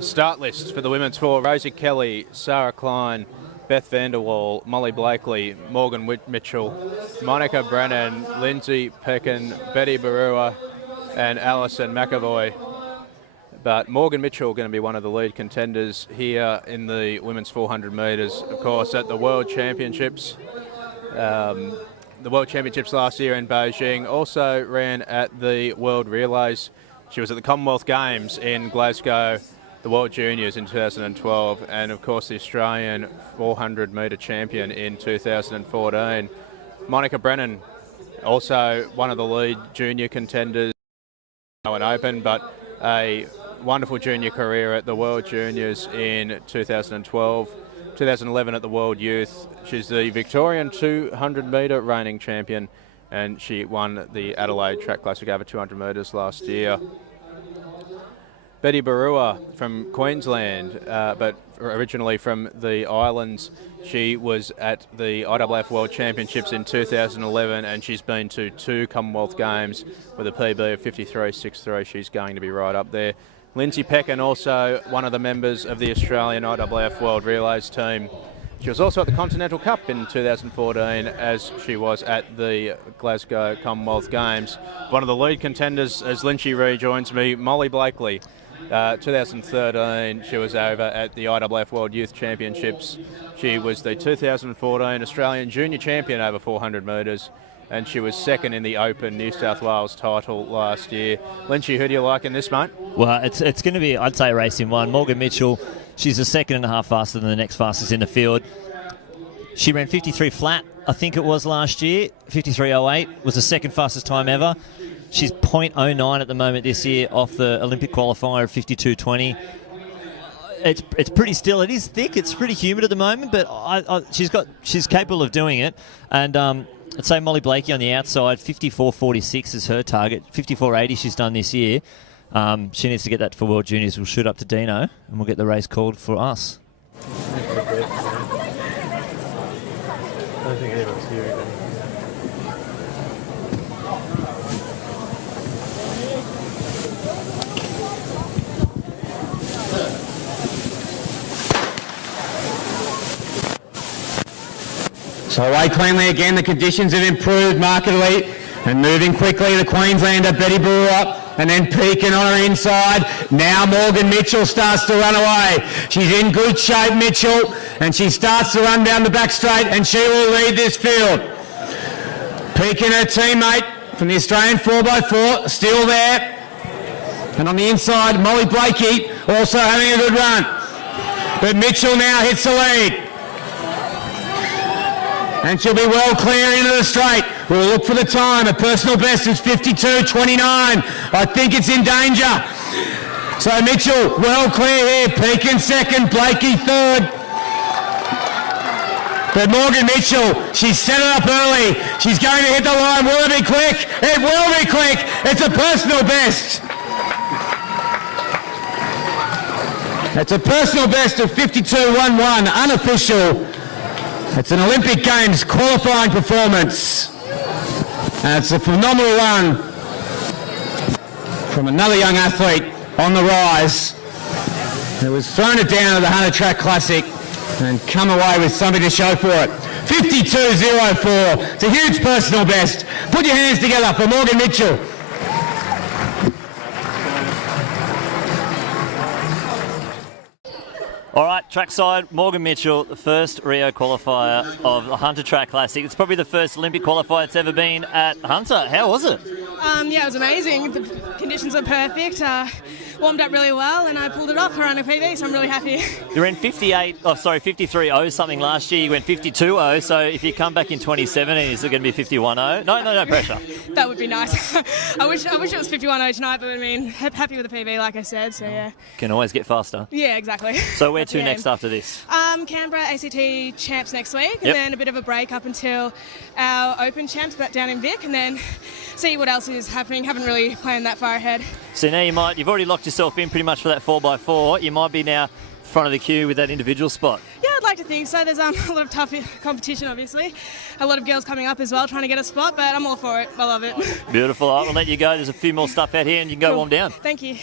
Start list for the women's four: Rosie Kelly, Sarah Klein, Beth Vanderwall, Molly Blakely, Morgan Mitchell, Monica Brennan, Lindsay Peckin, Betty Barua and Alison McAvoy. But Morgan Mitchell going to be one of the lead contenders here in the women's 400 metres, of course, at the World Championships. The World Championships last year in Beijing, also ran at the World Relays. She was at the Commonwealth Games in Glasgow, the World Juniors in 2012, and of course the Australian 400 metre champion in 2014. Monica Brennan, also one of the lead junior contenders, an open, but a wonderful junior career at the World Juniors in 2012. 2011 at the World Youth. She's the Victorian 200 metre reigning champion, and she won the Adelaide Track Classic over 200 metres last year. Betty Barua from Queensland, but originally from the islands. She was at the IAAF World Championships in 2011, and she's been to 2 Commonwealth Games with a PB of 53.63. She's going to be right up there. Lindsay Peckin, also one of the members of the Australian IAAF World Relays team. She was also at the Continental Cup in 2014, as she was at the Glasgow Commonwealth Games. One of the lead contenders, as Lynchy rejoins me, Molly Blakely. 2013, she was over at the IAAF World Youth Championships. She was the 2014 Australian Junior Champion over 400 metres, and she was second in the Open New South Wales title last year. Lynchy, who do you like in this, mate? Well, it's going to be, I'd say, race in one. Morgan Mitchell, she's a second and a half faster than the next fastest in the field. She ran 53 flat, I think it was last year. 53.08 was the second fastest time ever. She's 0.09 at the moment this year off the Olympic qualifier of 52.20. It's pretty still. It is thick. It's pretty humid at the moment, but she's capable of doing it. And I'd say Molly Blakey on the outside, 54.46 is her target. 54.80 she's done this year. She needs to get that for World Juniors. We'll shoot up to Dino, and we'll get the race called for us. I don't think anyone's hearing them. So away cleanly again, the conditions have improved markedly, and moving quickly, the Queenslander Betty Brewer, and then peeking on her inside. Now Morgan Mitchell starts to run away. She's in good shape, Mitchell, and she starts to run down the back straight, and she will lead this field. Peeking her teammate from the Australian 4x4, still there. And on the inside, Molly Blakey also having a good run. But Mitchell now hits the lead. And she'll be well clear into the straight. We'll look for the time. A personal best is 52.29. I think it's in danger. So Mitchell well clear here. Pekin second, Blakey third. But Morgan Mitchell, she's set it up early. She's going to hit the line. Will it be quick? It will be quick. It's a personal best. It's a personal best of 52.11, unofficial. It's an Olympic Games qualifying performance. And it's a phenomenal run from another young athlete on the rise who has thrown it down at the Hunter Track Classic and come away with something to show for it. 52.04. It's a huge personal best. Put your hands together for Morgan Mitchell. All right, trackside, Morgan Mitchell, the first Rio qualifier of the Hunter Track Classic. It's probably the first Olympic qualifier that's ever been at Hunter. How was it? Yeah, it was amazing. The conditions were perfect. Warmed up really well, and I pulled it off around a PB, so I'm really happy. You ran 53.0 something last year. You went 52.0, so if you come back in 2017, is it going to be 51.0? No pressure. That would be nice. I wish it was 51.0 tonight, but I mean, happy with the PB, like I said, so yeah. Can always get faster. Yeah, exactly. So where to next after this? Canberra ACT champs next week, and then a bit of a break up until our Open champs back down in Vic, and then see what else is happening. Haven't really planned that far ahead. So now you've already locked yourself in pretty much for that 4x4. You might be now front of the queue with that individual spot. Yeah, I'd like to think so. There's a lot of tough competition, obviously. A lot of girls coming up as well, trying to get a spot, but I'm all for it. I love it. Beautiful. I'll let you go. There's a few more stuff out here and you can go warm down. Thank you.